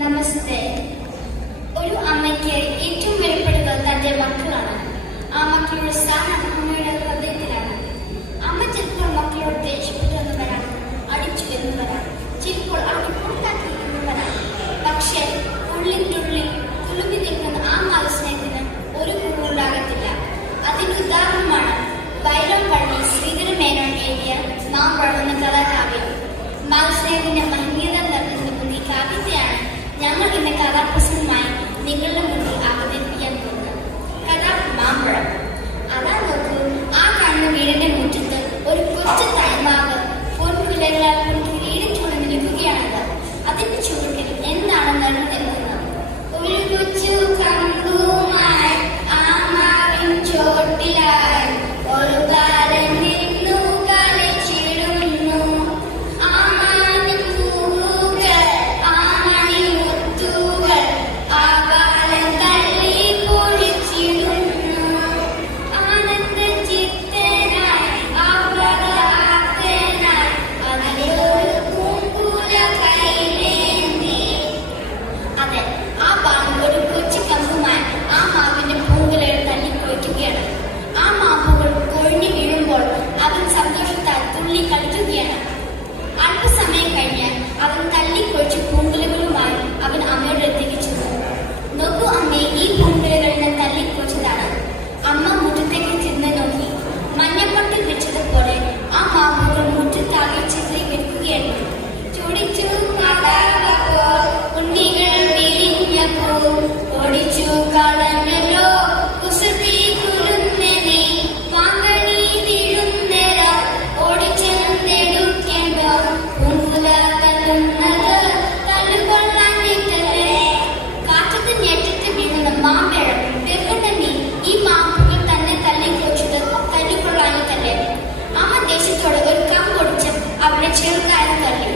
നമസ്തേ. ഒരു അമ്മയ്ക്ക് ഏറ്റവും വിലപ്പെടുക തന്റെ മക്കളാണ്. ആ മക്കളുടെ സ്ഥാനം അമ്മയുടെ ഹൃദയത്തിലാണ്. അമ്മ ചിലപ്പോൾ മക്കളോട് ദേഷ്യപ്പെട്ടു എന്ന് വരാം, അടിച്ചു എന്ന് വരാം, ചിലപ്പോൾ അവർക്ക് പുറത്താക്കി എന്ന് വരാം. പക്ഷേ ഉള്ളിനുള്ളിൽ തുളുമ്പി നിൽക്കുന്ന ആ മതസ്നേഹത്തിന് ഒരു കുറവുണ്ടാകത്തില്ല. അതിന് ഉദാഹരണമാണ് വൈലംപള്ളി ശ്രീധരമേനോൻ എഴുതിയ മാമ്പഴം എന്ന കഥാകാവ്യം. മതസ്നേഹത്തിന്റെ മഹനീയത നിറഞ്ഞിരിക്കുന്ന ഈ കാവ്യത്തെയാണ് ഞങ്ങൾ ഇന്ന് കഥാപ്രസംഗമായി നിങ്ങളുടെ മുന്നിൽ അവതരിപ്പിക്കാൻ പോകുന്നത്. കഥ മാമ്പഴം. അതാ നോക്കൂ, ആ കാണുന്ന വീടിന്റെ മുറ്റത്ത് ഒരു കൊച്ചു തൈമാവ് പൊൻകുലകളാൽ കിരീടം ചൂഴ്ന്ന് നിൽക്കുകയാണത്. അതിന്റെ ചുവട്ടിൽ എന്താണ് നിറഞ്ഞു നിൽക്കുന്നത്? ഒരു കൊച്ചു കമ്പുമായി ആ മാവിൻ ചോട്ടിലായി ഒരു ബാലൻ നിന്നു കളിച്ചിടുന്നു. ആ മാവിൻ പൂവുകൾ, ആ മണിമുത്തുകൾ ആ ബാലൻ തള്ളി പൊളിച്ചിടുന്നു. ആനന്ദ ചിത്തനായി ആഹ്ലാദാർത്തനായി അതിലൊരു പൂങ്കുല കൈയിലേന്തി. അതെ, ആ ബാലൻ ഒരു കൊച്ചു കമ്പുമായി ആ മാവിന്റെ പൂങ്കുലകൾ തല്ലിക്കൊഴിക്കുകയാണ്. ആ മാവുകൾ കൊഴിഞ്ഞു വീഴുമ്പോൾ അവൻ സന്തോഷത്താൽ തുള്ളി കളിക്കുകയാണ്. അല്പസമയം കഴിഞ്ഞ് അവൻ തല്ലിക്കൊഴിച്ച് പൂങ്കുലകളുമായി അവൻ അമ്മയുടെ അടുത്തേക്ക് ചെന്നു. നോക്കൂ അമ്മേ, ഈ പൂങ്കുലകൾ ഞാൻ തല്ലിക്കൊഴിച്ചതാണ്. അമ്മ മുറ്റത്തേക്ക് ചെന്ന് നോക്കി. മഞ്ഞപ്പട്ടിൽ വെച്ചതുപോലെ ആ മാവുകൾ മുറ്റത്താകെ ചിതറി വെക്കുകയായിരുന്നു. ചൊടിച്ചു കളവപ്പോൾ ഉണ്ണികൾ വിരിഞ്ഞപ്പോൾ ഓടിച്ചു കളഞ്ഞല്ലോ കുസൃതി കുരുന്നെനി. പാങ്കണി വീഴുന്നേരം ഓടിച്ചെന്നെടുക്കേണ്ടോ പൂങ്കുല തല്ലുന്നത് തല്ലുകൊള്ളാഞ്ഞിട്ടല്ലേ. കാറ്റത്തിന് ഏറ്റത്ത് വീഴുന്ന മാമ്പഴം വെകുണ്ടെങ്കിൽ ഈ മാമ്പുകൾ തന്നെ തല്ലിക്കൊഴിച്ചത് തല്ലിക്കൊള്ളാഞ്ഞിട്ടല്ലേ. അമ്മ ദേശത്തോടെ ഒരു കമ്പൊടിച്ച് അവിടെ ചെറുകാരം തള്ളി.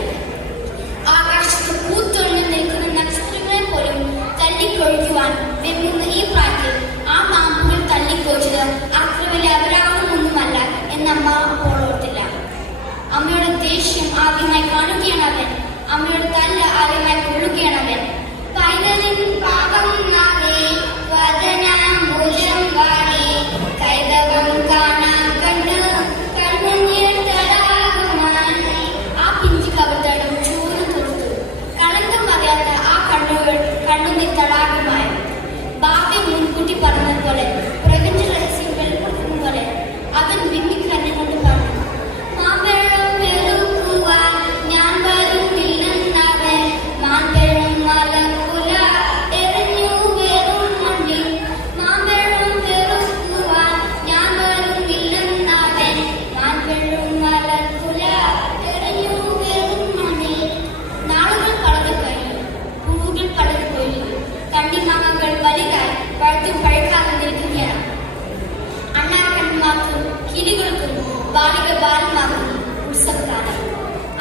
ആകാശത്ത് പൂത്തൊഴിഞ്ഞു നിൽക്കുന്ന നക്ഷത്രങ്ങളെ പോലും തല്ലിക്കൊഴിക്കുവാൻ വെമ്പുന്ന ഈ പ്രായത്തിൽ ആ മാമ്പുകൾ തല്ലിക്കൊഴിച്ചത് അത്ര വലിയ അപരാധമൊന്നുമല്ല എന്നമ്മ അപ്പോൾ ഓർത്തില്ല. അമ്മയുടെ ദേഷ്യം ആദ്യമായി കാണുകയാണ് അവൻ. അമ്മയുടെ തല്ല് ആദ്യമായി കൊള്ളുകയാണ് അവൻ. പൈതലിൻ പാപം മാറി വദനാംബുജം വാടി കൈതവം കാണാൻ കണ്ട് കണ്ണുനീർ തടാകമായി. ആ പിഞ്ചു കവിതകളും ചൂട് തൊടുത്തു. കളങ്കം അറിയാത്ത ആ കണ്ണുനീർ തടാകമായി. ഭാവി മുൻകൂട്ടി പറഞ്ഞതുപോലെ പ്രപഞ്ച രഹസ്യം വെളിപ്പെടുത്തുന്ന പോലെ അവൻ വിമ്മിക്ക് തന്നെ കൊണ്ട് പറഞ്ഞു. മാമ്പഴം വെറുക്കുവാൻ ഞാൻ വരുന്നില്ലെന്നവൻ മാമ്പഴം മലക്കുല എറിഞ്ഞു വെറും മണ്ണിൽ. മാമ്പഴം വെറുക്കുവാൻ ഞാൻ വരുന്നില്ലെന്നവൻ മാമ്പഴം മലക്കുല എറിഞ്ഞു വെറും മണ്ണിൽ. നാളുകൾ പടന്നു കഴിഞ്ഞു, പൂവുകൾ പടന്നു കൊഴിഞ്ഞു, കണ്ണിമാങ്ങകൾ വലുതായി പഴുത്തും പഴുക്കാതെ നിൽക്കുകയാണ്. അണ്ണാക്കന്മാർക്കും കിളികൾക്കും ബാലികമാർക്കും ഉത്സവകാലം.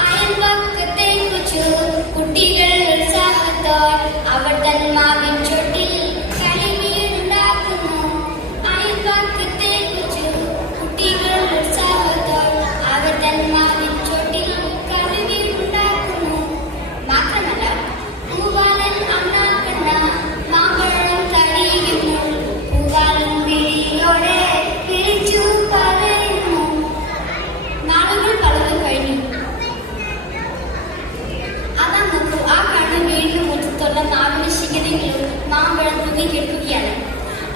അയൽവക്കത്തെ കൊച്ചു കുട്ടികൾ ഉത്സാഹത്തോടെ അവർ തൻ മാവിൻ ചോട്ടിൽ കളിവീടുണ്ടാക്കുന്നു. അയൽവക്കത്തെ കൊച്ചു കുട്ടികൾ ഉത്സാഹത്തോടെ അവർ തൻ മാവിൻ ചോട്ടിൽ കളിവീടുണ്ടാക്കുന്നു. മാത്രമല്ല പൂവാലൻ അണ്ണാക്കണ്ണ മാമ്പഴം തടിയുന്നു. പൂവാലൻ വിളിയോടെ വിളിച്ചു പറയുന്നു. നാളുകൾ പലതും കഴിഞ്ഞു. അതാ നോക്കൂ, ആ കണ്ണു വീടിന് മുറ്റത്തുള്ള നാവിന് ശിഖരങ്ങളും മാമ്പഴം തൂങ്ങിക്കെടുക്കുകയാണ്.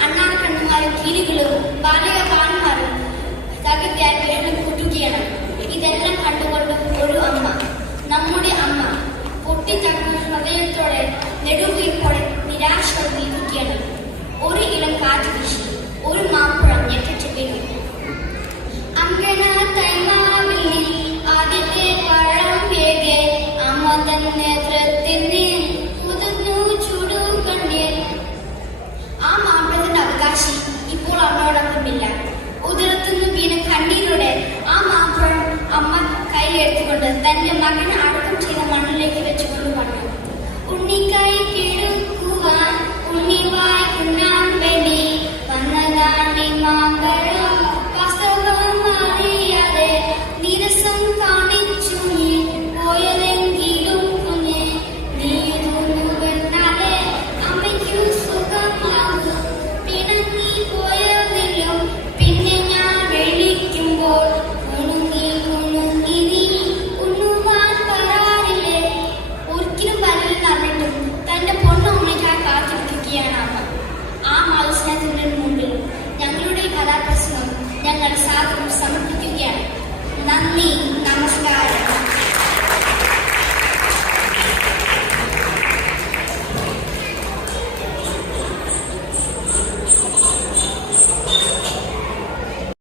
അണ്ണാക്കണ്ണന്മാരും കിളികളും ബാലികമാരും തകർത്താൻ വീണ്ടും കൂട്ടുകയാണ്. ഇതെല്ലാം കണ്ടുകൊണ്ട് ഒരു അമ്മ, നമ്മുടെ അമ്മ, പൊട്ടിത്തകർന്ന ഹൃദയത്തോടെ നെടുവീർപ്പോടെ നിരാശയോടെ നിൽക്കുകയാണ്. ഒരു ഇളം കാറ്റ് വീശി ഒരു മാമ്പഴം ഞെട്ടിച്ച് വീണു. അങ്കണ തൈമാവിൽ ആദ്യത്തെ പഴം വേഗെ അമ്മ തൻ നേത്രത്തിൽ ഉതിർന്നു ചൂടു കണ്ണീർ. ആ മാമ്പഴത്തിന്റെ അവകാശി ഇപ്പോൾ അമ്മയോടൊപ്പമില്ല. ഉദരത്തുനിന്ന് വീണ കണ്ണീരോടെ ആ മാമ്പഴം അമ്മ കയ്യിലെടുത്തുകൊണ്ട് തന്റെ മകനെ അടക്കം ചെയ്ത മണ്ണിലേക്ക് വെച്ചുകൊണ്ട് പറഞ്ഞു. ഉണ്ണിക്കായി